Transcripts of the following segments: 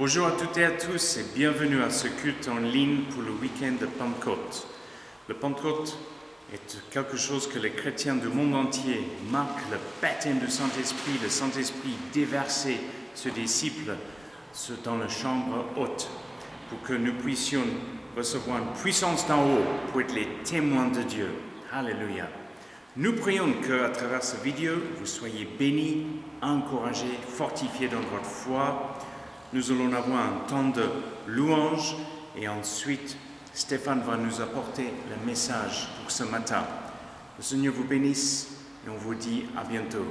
Bonjour à toutes et à tous et bienvenue à ce culte en ligne pour le week-end de Pentecôte. Le Pentecôte est quelque chose que les chrétiens du monde entier marquent le baptême du Saint-Esprit, le Saint-Esprit déversé sur les disciples dans la chambre haute pour que nous puissions recevoir une puissance d'en haut pour être les témoins de Dieu. Alléluia. Nous prions qu'à travers cette vidéo, vous soyez bénis, encouragés, fortifiés dans votre foi. Nous allons avoir un temps de louange et ensuite Stéphane va nous apporter le message pour ce matin. Le Seigneur vous bénisse et on vous dit à bientôt.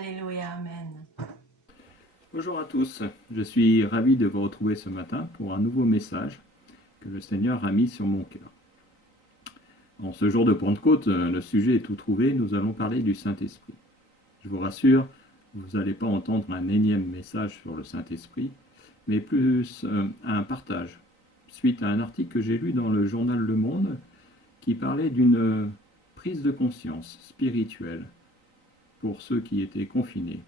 Alléluia, Amen. Bonjour à tous, je suis ravi de vous retrouver ce matin pour un nouveau message que le Seigneur a mis sur mon cœur. En ce jour de Pentecôte, le sujet est tout trouvé, nous allons parler du Saint-Esprit. Je vous rassure, vous n'allez pas entendre un énième message sur le Saint-Esprit, mais plus un partage, suite à un article que j'ai lu dans le journal Le Monde, qui parlait d'une prise de conscience spirituelle pour ceux qui étaient confinés.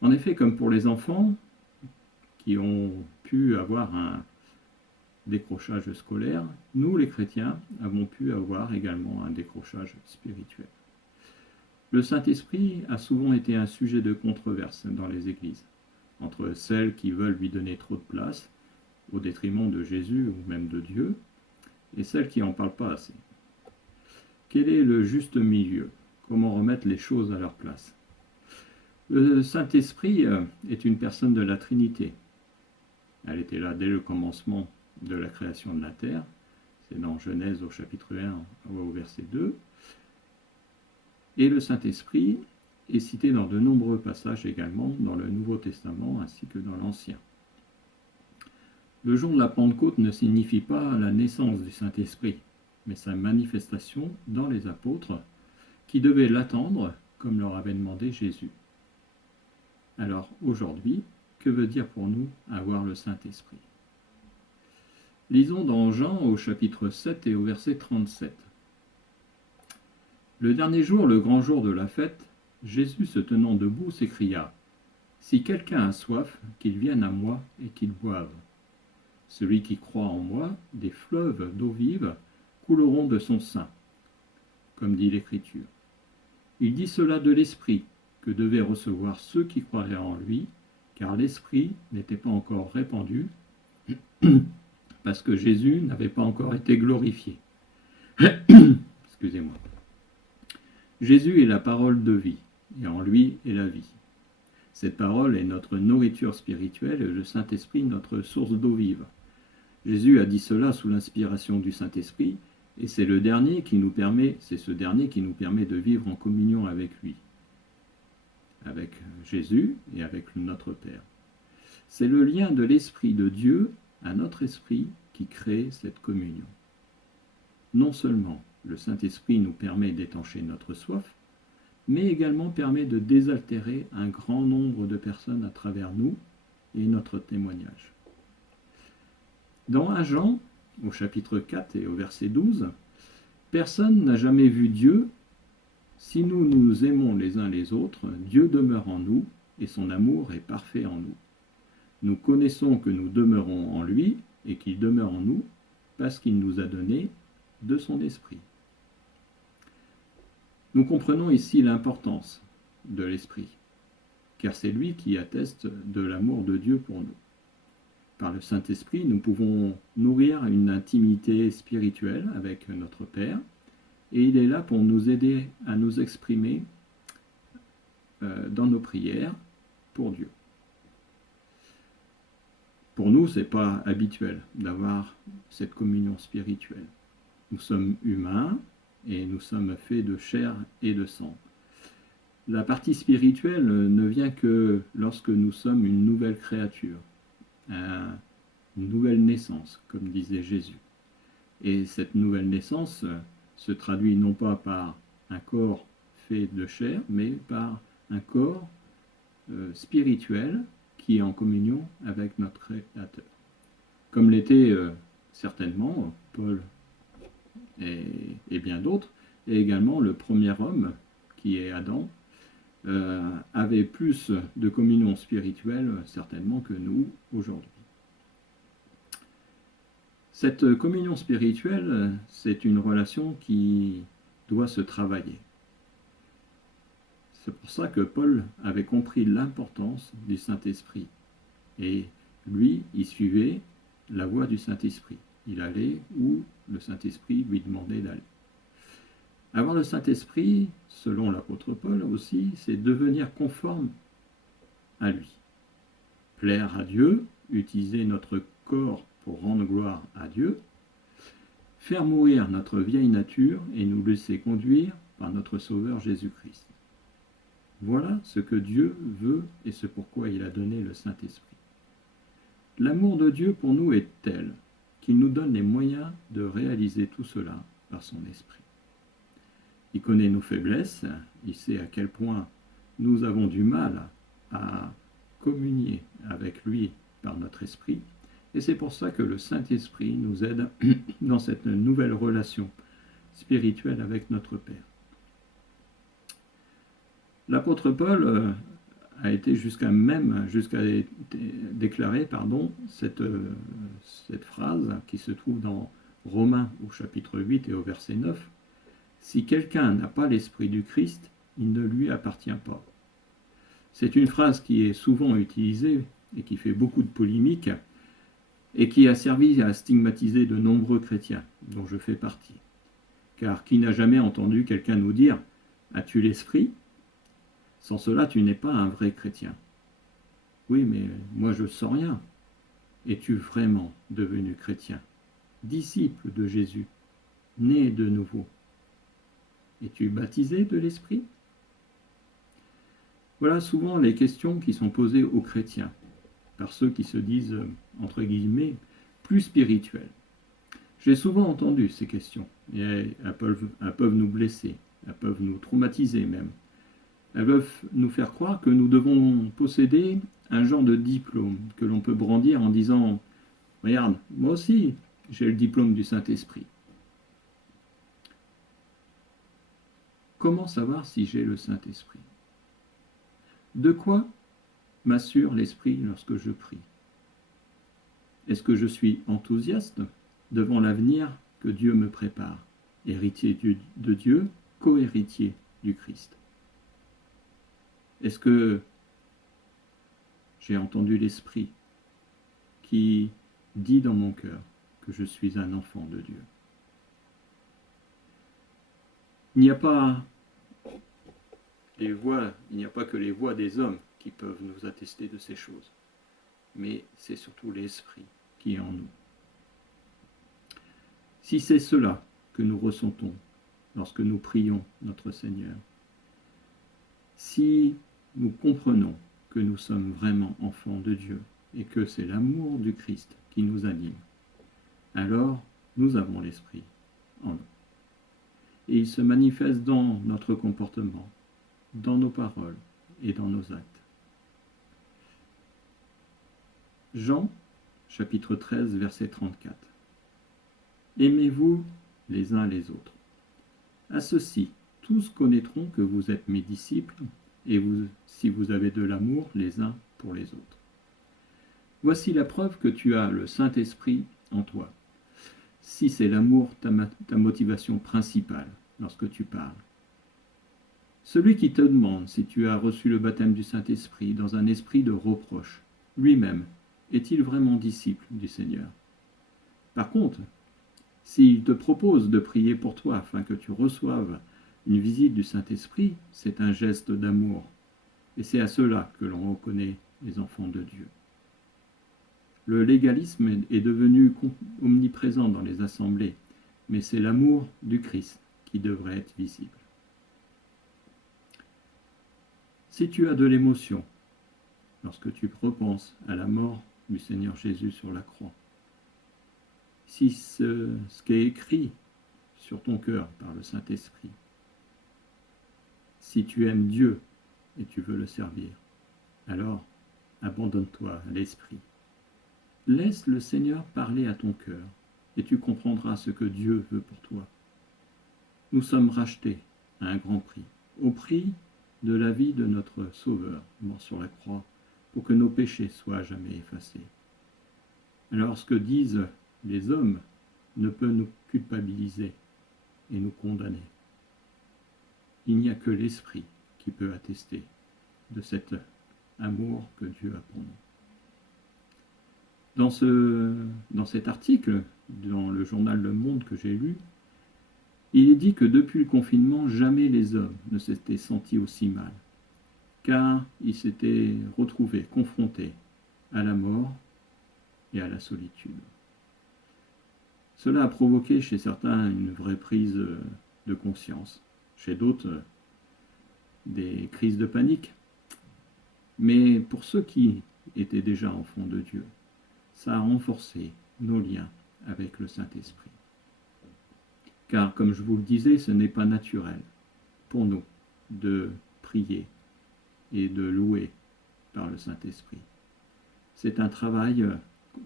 En effet, comme pour les enfants qui ont pu avoir un décrochage scolaire, nous les chrétiens avons pu avoir également un décrochage spirituel. Le Saint-Esprit a souvent été un sujet de controverse dans les églises, entre celles qui veulent lui donner trop de place, au détriment de Jésus ou même de Dieu, et celles qui n'en parlent pas assez. Quel est le juste milieu? Comment remettre les choses à leur place? Le Saint-Esprit est une personne de la Trinité. Elle était là dès le commencement de la création de la terre. C'est dans Genèse au chapitre 1 au verset 2. Et le Saint-Esprit est cité dans de nombreux passages également dans le Nouveau Testament ainsi que dans l'Ancien. Le jour de la Pentecôte ne signifie pas la naissance du Saint-Esprit, mais sa manifestation dans les apôtres qui devaient l'attendre comme leur avait demandé Jésus. Alors aujourd'hui, que veut dire pour nous avoir le Saint-Esprit? Lisons dans Jean au chapitre 7 et au verset 37. Le dernier jour, le grand jour de la fête, Jésus se tenant debout s'écria : « Si quelqu'un a soif, qu'il vienne à moi et qu'il boive. Celui qui croit en moi, des fleuves d'eau vive couleront de son sein, comme dit l'Écriture. Il dit cela de l'Esprit que devaient recevoir ceux qui croiraient en lui, car l'Esprit n'était pas encore répandu, parce que Jésus n'avait pas encore été glorifié. » Excusez-moi. Jésus est la parole de vie, et en lui est la vie. Cette parole est notre nourriture spirituelle et le Saint-Esprit notre source d'eau vive. Jésus a dit cela sous l'inspiration du Saint-Esprit, et c'est ce dernier qui nous permet de vivre en communion avec lui, avec Jésus et avec notre Père. C'est le lien de l'Esprit de Dieu à notre esprit qui crée cette communion. Non seulement le Saint-Esprit nous permet d'étancher notre soif, mais également permet de désaltérer un grand nombre de personnes à travers nous et notre témoignage. Dans 1 Jean, au chapitre 4 et au verset 12, « Personne n'a jamais vu Dieu. Si nous nous aimons les uns les autres, Dieu demeure en nous et son amour est parfait en nous. Nous connaissons que nous demeurons en lui et qu'il demeure en nous parce qu'il nous a donné de son esprit. » Nous comprenons ici l'importance de l'esprit, car c'est lui qui atteste de l'amour de Dieu pour nous. Par le Saint-Esprit, nous pouvons nourrir une intimité spirituelle avec notre Père, et il est là pour nous aider à nous exprimer dans nos prières pour Dieu. Pour nous, ce n'est pas habituel d'avoir cette communion spirituelle. Nous sommes humains et nous sommes faits de chair et de sang. La partie spirituelle ne vient que lorsque nous sommes une nouvelle créature, une nouvelle naissance, comme disait Jésus. Et cette nouvelle naissance se traduit non pas par un corps fait de chair, mais par un corps spirituel qui est en communion avec notre Créateur. Comme l'était certainement Paul et bien d'autres, et également le premier homme, qui est Adam, avait plus de communion spirituelle certainement que nous aujourd'hui. Cette communion spirituelle, c'est une relation qui doit se travailler. C'est pour ça que Paul avait compris l'importance du Saint-Esprit. Et lui, il suivait la voie du Saint-Esprit. Il allait où le Saint-Esprit lui demandait d'aller. Avoir le Saint-Esprit, selon l'apôtre Paul aussi, c'est devenir conforme à lui. Plaire à Dieu, utiliser notre corps pour rendre gloire à Dieu, faire mourir notre vieille nature et nous laisser conduire par notre Sauveur Jésus-Christ. Voilà ce que Dieu veut et c'est pourquoi il a donné le Saint-Esprit. L'amour de Dieu pour nous est tel qu'il nous donne les moyens de réaliser tout cela par son esprit. Il connaît nos faiblesses, il sait à quel point nous avons du mal à communier avec lui par notre esprit, et c'est pour ça que le Saint-Esprit nous aide dans cette nouvelle relation spirituelle avec notre Père. L'apôtre Paul a été jusqu'à déclarer cette phrase qui se trouve dans Romains au chapitre 8 et au verset 9. Si quelqu'un n'a pas l'esprit du Christ, il ne lui appartient pas. C'est une phrase qui est souvent utilisée et qui fait beaucoup de polémiques et qui a servi à stigmatiser de nombreux chrétiens, dont je fais partie. Car qui n'a jamais entendu quelqu'un nous dire « As-tu l'esprit ? Sans cela, tu n'es pas un vrai chrétien. » Oui, mais moi je ne sens rien. Es-tu vraiment devenu chrétien, disciple de Jésus, né de nouveau? Es-tu baptisé de l'esprit? Voilà souvent les questions qui sont posées aux chrétiens, par ceux qui se disent, entre guillemets, plus spirituels. J'ai souvent entendu ces questions, et elles peuvent nous blesser, elles peuvent nous traumatiser même. Elles peuvent nous faire croire que nous devons posséder un genre de diplôme que l'on peut brandir en disant « Regarde, moi aussi, j'ai le diplôme du Saint-Esprit. » Comment savoir si j'ai le Saint-Esprit? De quoi m'assure l'Esprit lorsque je prie? Est-ce que je suis enthousiaste devant l'avenir que Dieu me prépare, héritier de Dieu, co-héritier du Christ? Est-ce que j'ai entendu l'Esprit qui dit dans mon cœur que je suis un enfant de Dieu? Il n'y a pas que les voix des hommes qui peuvent nous attester de ces choses, mais c'est surtout l'Esprit qui est en nous. Si c'est cela que nous ressentons lorsque nous prions notre Seigneur, si nous comprenons que nous sommes vraiment enfants de Dieu et que c'est l'amour du Christ qui nous anime, alors nous avons l'Esprit en nous. Et il se manifeste dans notre comportement, dans nos paroles et dans nos actes. Jean, chapitre 13, verset 34. Aimez-vous les uns les autres. À ceci, tous connaîtront que vous êtes mes disciples, et si vous avez de l'amour les uns pour les autres. Voici la preuve que tu as le Saint-Esprit en toi, si c'est l'amour ta motivation principale lorsque tu parles. Celui qui te demande si tu as reçu le baptême du Saint-Esprit dans un esprit de reproche, lui-même, est-il vraiment disciple du Seigneur? Par contre, s'il te propose de prier pour toi afin que tu reçoives une visite du Saint-Esprit, c'est un geste d'amour. Et c'est à cela que l'on reconnaît les enfants de Dieu. Le légalisme est devenu omniprésent dans les assemblées, mais c'est l'amour du Christ qui devrait être visible. Si tu as de l'émotion lorsque tu repenses à la mort du Seigneur Jésus sur la croix, si ce qui est écrit sur ton cœur par le Saint-Esprit, si tu aimes Dieu et tu veux le servir, alors abandonne-toi à l'Esprit. Laisse le Seigneur parler à ton cœur et tu comprendras ce que Dieu veut pour toi. Nous sommes rachetés à un grand prix, au prix de la vie de notre Sauveur, mort sur la croix, pour que nos péchés soient à jamais effacés. Alors ce que disent les hommes ne peut nous culpabiliser et nous condamner. Il n'y a que l'Esprit qui peut attester de cet amour que Dieu a pour nous. Dans cet article, dans le journal Le Monde que j'ai lu, il est dit que depuis le confinement, jamais les hommes ne s'étaient sentis aussi mal, car ils s'étaient retrouvés confrontés à la mort et à la solitude. Cela a provoqué chez certains une vraie prise de conscience, chez d'autres des crises de panique. Mais pour ceux qui étaient déjà enfants de Dieu, ça a renforcé nos liens avec le Saint-Esprit. Car, comme je vous le disais, ce n'est pas naturel pour nous de prier et de louer par le Saint-Esprit. C'est un travail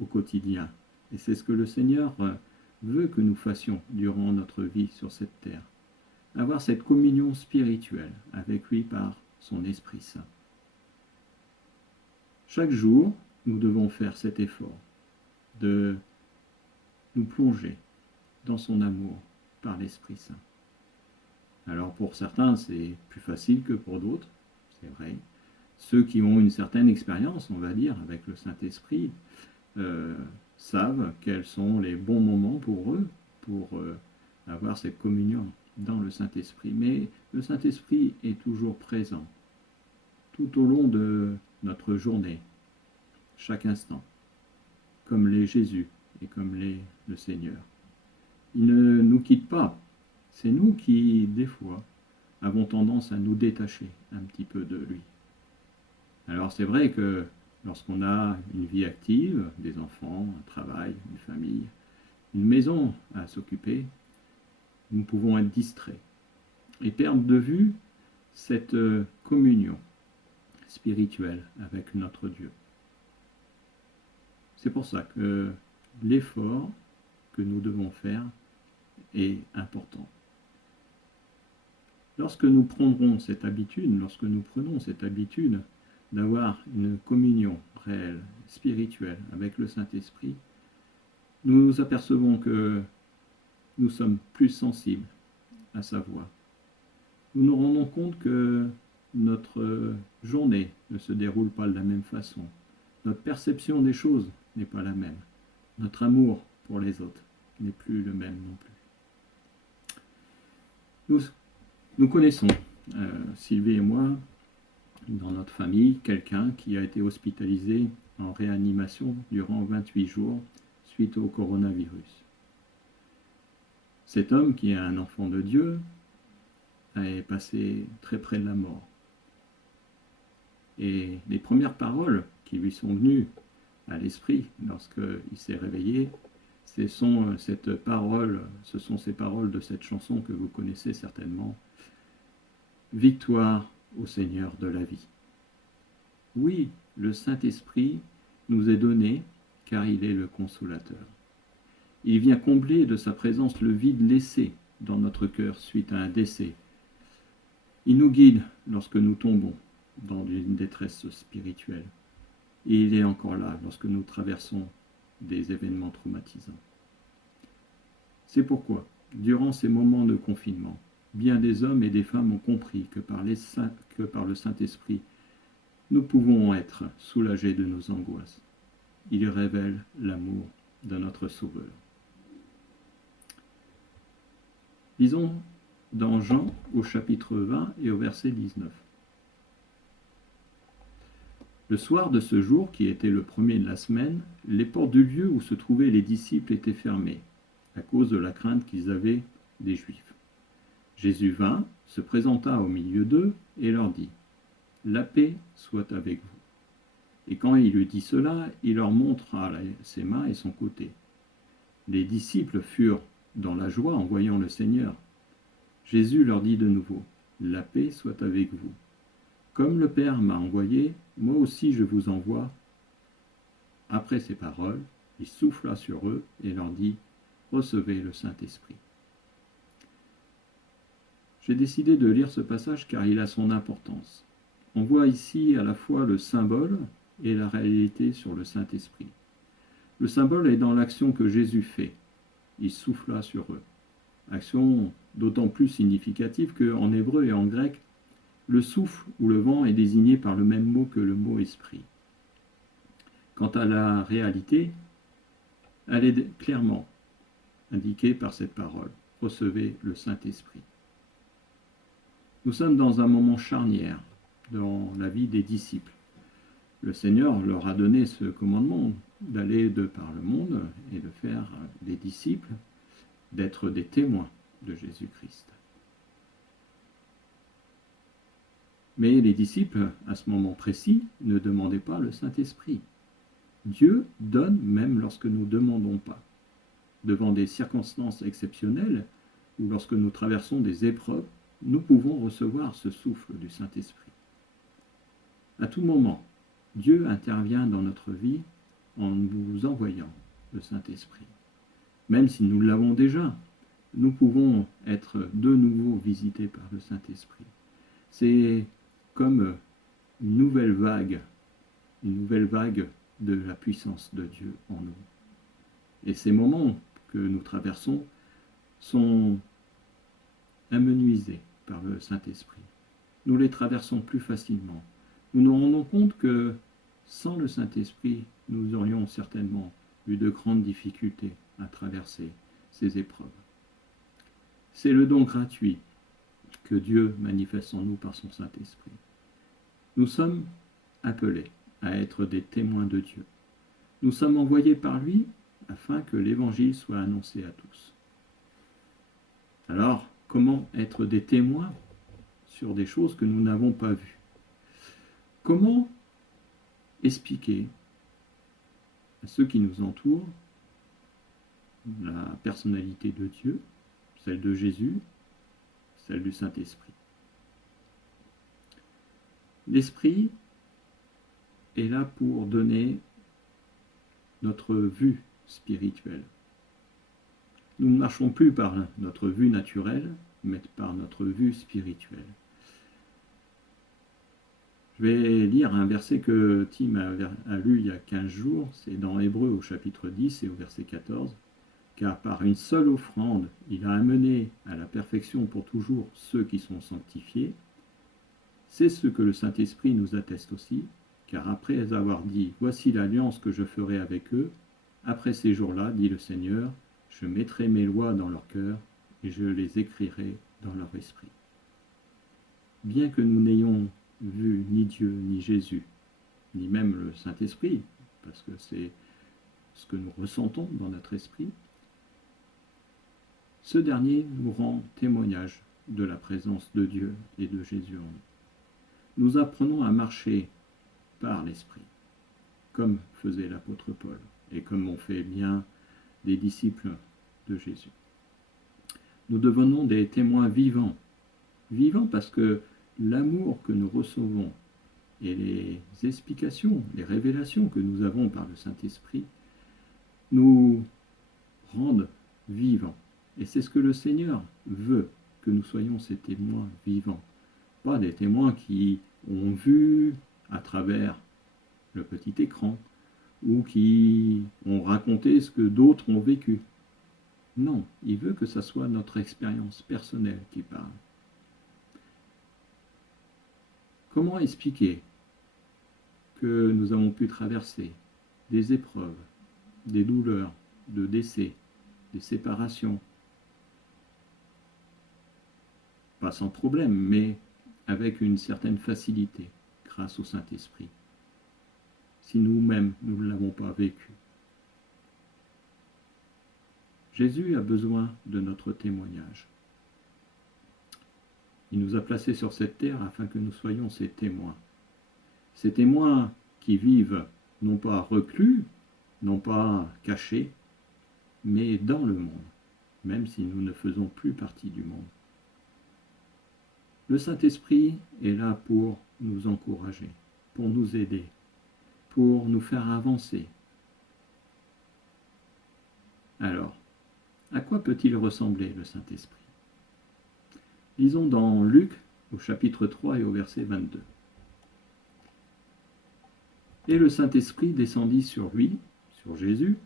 au quotidien. Et c'est ce que le Seigneur veut que nous fassions durant notre vie sur cette terre. Avoir cette communion spirituelle avec lui par son Esprit Saint. Chaque jour, nous devons faire cet effort de nous plonger dans son amour par l'Esprit Saint. Alors pour certains, c'est plus facile que pour d'autres, c'est vrai. Ceux qui ont une certaine expérience, on va dire, avec le Saint-Esprit, savent quels sont les bons moments pour eux, pour avoir cette communion dans le Saint-Esprit. Mais le Saint-Esprit est toujours présent, tout au long de notre journée, chaque instant, comme l'est Jésus et comme l'est le Seigneur. Il ne nous quitte pas. C'est nous qui, des fois, avons tendance à nous détacher un petit peu de lui. Alors c'est vrai que lorsqu'on a une vie active, des enfants, un travail, une famille, une maison à s'occuper, nous pouvons être distraits et perdre de vue cette communion spirituelle avec notre Dieu. C'est pour ça que l'effort que nous devons faire est important. Lorsque nous prenons cette habitude d'avoir une communion réelle, spirituelle avec le Saint-Esprit, nous nous apercevons que nous sommes plus sensibles à sa voix. Nous nous rendons compte que notre journée ne se déroule pas de la même façon. Notre perception des choses n'est pas la même. Notre amour pour les autres n'est plus le même non plus. Nous connaissons, Sylvie et moi, dans notre famille, quelqu'un qui a été hospitalisé en réanimation durant 28 jours suite au coronavirus. Cet homme, qui est un enfant de Dieu, est passé très près de la mort. Et les premières paroles qui lui sont venues à l'esprit lorsqu'il s'est réveillé, ce sont ces paroles de cette chanson que vous connaissez certainement. Victoire au Seigneur de la vie. Oui, le Saint-Esprit nous est donné car il est le consolateur. Il vient combler de sa présence le vide laissé dans notre cœur suite à un décès. Il nous guide lorsque nous tombons dans une détresse spirituelle. Et il est encore là lorsque nous traversons des événements traumatisants. C'est pourquoi, durant ces moments de confinement, bien des hommes et des femmes ont compris que par le Saint-Esprit, nous pouvons être soulagés de nos angoisses. Il révèle l'amour de notre Sauveur. Lisons dans Jean au chapitre 20 et au verset 19. Le soir de ce jour, qui était le premier de la semaine, les portes du lieu où se trouvaient les disciples étaient fermées, à cause de la crainte qu'ils avaient des Juifs. Jésus vint, se présenta au milieu d'eux et leur dit « La paix soit avec vous ». Et quand il eut dit cela, il leur montra ses mains et son côté. Les disciples furent dans la joie en voyant le Seigneur. Jésus leur dit de nouveau « La paix soit avec vous. Comme le Père m'a envoyé, moi aussi je vous envoie. » Après ces paroles, il souffla sur eux et leur dit « Recevez le Saint-Esprit. » J'ai décidé de lire ce passage car il a son importance. On voit ici à la fois le symbole et la réalité sur le Saint-Esprit. Le symbole est dans l'action que Jésus fait. Il souffla sur eux. Action d'autant plus significative qu'en hébreu et en grec, le souffle ou le vent est désigné par le même mot que le mot esprit. Quant à la réalité, elle est clairement indiquée par cette parole. Recevez le Saint-Esprit. Nous sommes dans un moment charnière dans la vie des disciples. Le Seigneur leur a donné ce commandement d'aller de par le monde et de faire des disciples, d'être des témoins de Jésus-Christ. Mais les disciples, à ce moment précis, ne demandaient pas le Saint-Esprit. Dieu donne même lorsque nous ne demandons pas. devant des circonstances exceptionnelles, ou lorsque nous traversons des épreuves, nous pouvons recevoir ce souffle du Saint-Esprit. À tout moment, Dieu intervient dans notre vie en nous envoyant le Saint-Esprit. Même si nous l'avons déjà, nous pouvons être de nouveau visités par le Saint-Esprit. C'est comme une nouvelle vague de la puissance de Dieu en nous. Et ces moments que nous traversons sont amenuisés par le Saint-Esprit. Nous les traversons plus facilement. Nous nous rendons compte que sans le Saint-Esprit, nous aurions certainement eu de grandes difficultés à traverser ces épreuves. C'est le don gratuit que Dieu manifeste en nous par son Saint-Esprit. Nous sommes appelés à être des témoins de Dieu. Nous sommes envoyés par lui afin que l'Évangile soit annoncé à tous. Alors, comment être des témoins sur des choses que nous n'avons pas vues? Comment expliquer à ceux qui nous entourent la personnalité de Dieu, celle de Jésus, celle du Saint-Esprit? L'Esprit est là pour donner notre vue spirituelle. Nous ne marchons plus par notre vue naturelle, mais par notre vue spirituelle. Je vais lire un verset que Tim a lu il y a 15 jours, c'est dans Hébreux au chapitre 10 et au verset 14. « Car par une seule offrande, il a amené à la perfection pour toujours ceux qui sont sanctifiés. C'est ce que le Saint-Esprit nous atteste aussi, car après avoir dit « Voici l'alliance que je ferai avec eux, après ces jours-là, dit le Seigneur, je mettrai mes lois dans leur cœur et je les écrirai dans leur esprit. » Bien que nous n'ayons vu ni Dieu, ni Jésus, ni même le Saint-Esprit, parce que c'est ce que nous ressentons dans notre esprit, ce dernier nous rend témoignage de la présence de Dieu et de Jésus en nous. Nous apprenons à marcher par l'Esprit, comme faisait l'apôtre Paul, et comme ont fait bien des disciples de Jésus. Nous devenons des témoins vivants, vivants parce que l'amour que nous recevons et les explications, les révélations que nous avons par le Saint-Esprit nous rendent vivants. Et c'est ce que le Seigneur veut, que nous soyons ces témoins vivants. Pas des témoins qui ont vu à travers le petit écran ou qui ont raconté ce que d'autres ont vécu. Non, il veut que ça soit notre expérience personnelle qui parle. Comment expliquer que nous avons pu traverser des épreuves, des douleurs, de décès, des séparations, pas sans problème, mais avec une certaine facilité, grâce au Saint-Esprit, si nous-mêmes nous ne l'avons pas vécu? Jésus a besoin de notre témoignage. Il nous a placés sur cette terre afin que nous soyons ses témoins. Ces témoins qui vivent non pas reclus, non pas cachés, mais dans le monde, même si nous ne faisons plus partie du monde. Le Saint-Esprit est là pour nous encourager, pour nous aider, pour nous faire avancer. Alors, à quoi peut-il ressembler le Saint-Esprit? Lisons dans Luc au chapitre 3 et au verset 22. Et le Saint-Esprit descendit sur lui, sur Jésus,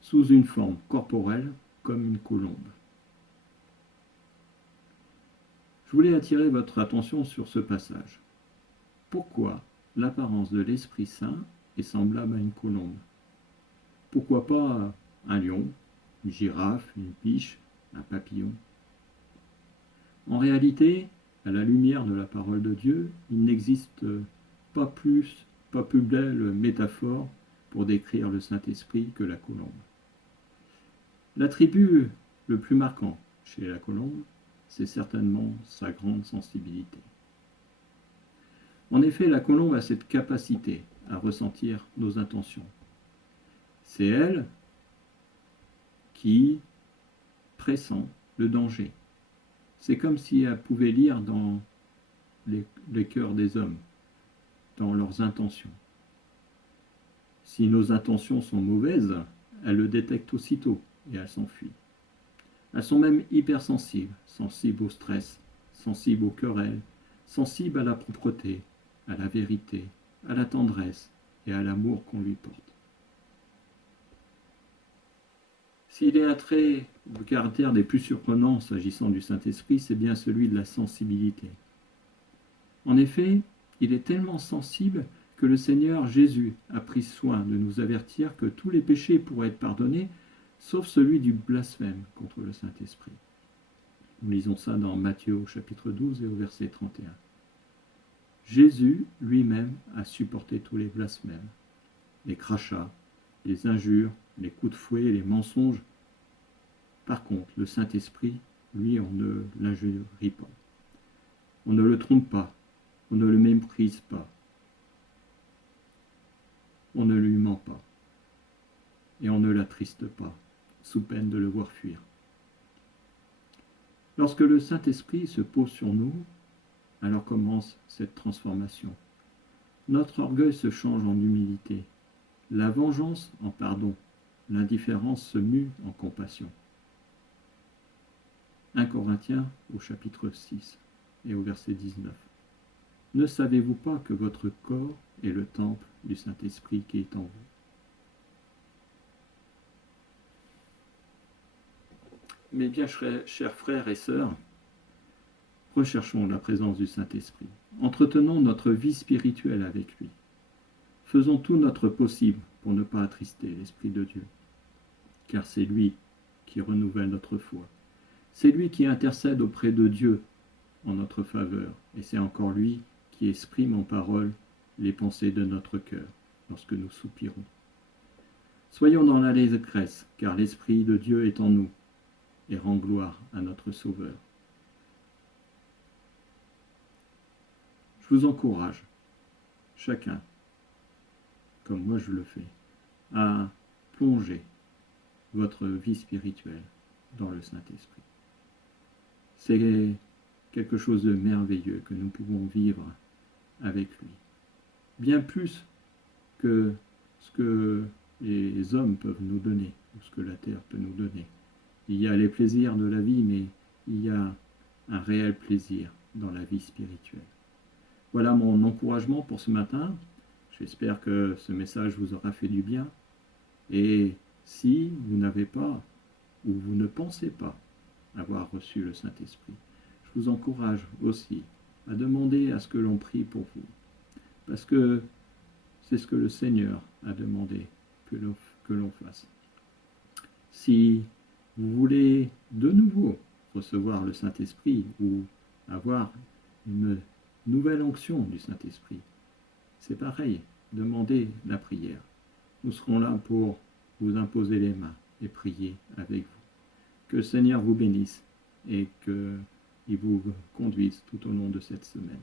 sous une forme corporelle comme une colombe. Je voulais attirer votre attention sur ce passage. Pourquoi l'apparence de l'Esprit Saint est semblable à une colombe? Pourquoi pas un lion, une girafe, une biche, un papillon? En réalité, à la lumière de la parole de Dieu, il n'existe pas plus belle métaphore pour décrire le Saint-Esprit que la colombe. L'attribut le plus marquant chez la colombe, c'est certainement sa grande sensibilité. En effet, la colombe a cette capacité à ressentir nos intentions. C'est elle qui pressent le danger. C'est comme si elle pouvait lire dans les cœurs des hommes, dans leurs intentions. Si nos intentions sont mauvaises, elles le détectent aussitôt et elles s'enfuient. Elles sont même hypersensibles, sensibles au stress, sensibles aux querelles, sensibles à la propreté, à la vérité, à la tendresse et à l'amour qu'on lui porte. S'il est un trait de caractère des plus surprenants s'agissant du Saint-Esprit, c'est bien celui de la sensibilité. En effet, il est tellement sensible que le Seigneur Jésus a pris soin de nous avertir que tous les péchés pourraient être pardonnés, sauf celui du blasphème contre le Saint-Esprit. Nous lisons ça dans Matthieu au chapitre 12 et au verset 31. Jésus lui-même a supporté tous les blasphèmes, les crachats, les injures, les coups de fouet, les mensonges. Par contre, le Saint-Esprit, lui, on ne l'injurie pas. On ne le trompe pas, on ne le méprise pas, on ne lui ment pas, et on ne l'attriste pas, sous peine de le voir fuir. Lorsque le Saint-Esprit se pose sur nous, alors commence cette transformation. Notre orgueil se change en humilité, la vengeance en pardon, l'indifférence se mue en compassion. 1 Corinthiens au chapitre 6 et au verset 19. Ne savez-vous pas que votre corps est le temple du Saint-Esprit qui est en vous? Mes bien chers frères et sœurs, recherchons la présence du Saint-Esprit. Entretenons notre vie spirituelle avec lui. Faisons tout notre possible pour ne pas attrister l'Esprit de Dieu, car c'est lui qui renouvelle notre foi. C'est lui qui intercède auprès de Dieu en notre faveur, et c'est encore lui qui exprime en parole les pensées de notre cœur lorsque nous soupirons. Soyons dans l'allégresse, car l'Esprit de Dieu est en nous et rend gloire à notre Sauveur. Je vous encourage, chacun, comme moi je le fais, à plonger votre vie spirituelle dans le Saint-Esprit. C'est quelque chose de merveilleux que nous pouvons vivre avec lui. Bien plus que ce que les hommes peuvent nous donner, ou ce que la terre peut nous donner. Il y a les plaisirs de la vie, mais il y a un réel plaisir dans la vie spirituelle. Voilà mon encouragement pour ce matin. J'espère que ce message vous aura fait du bien. Et si vous n'avez pas, ou vous ne pensez pas avoir reçu le Saint-Esprit, je vous encourage aussi à demander à ce que l'on prie pour vous. Parce que c'est ce que le Seigneur a demandé que l'on fasse. Si vous voulez de nouveau recevoir le Saint-Esprit ou avoir une nouvelle onction du Saint-Esprit, c'est pareil, demandez la prière. Nous serons là pour vous imposer les mains et prier avec vous. Que le Seigneur vous bénisse et qu'il vous conduise tout au long de cette semaine.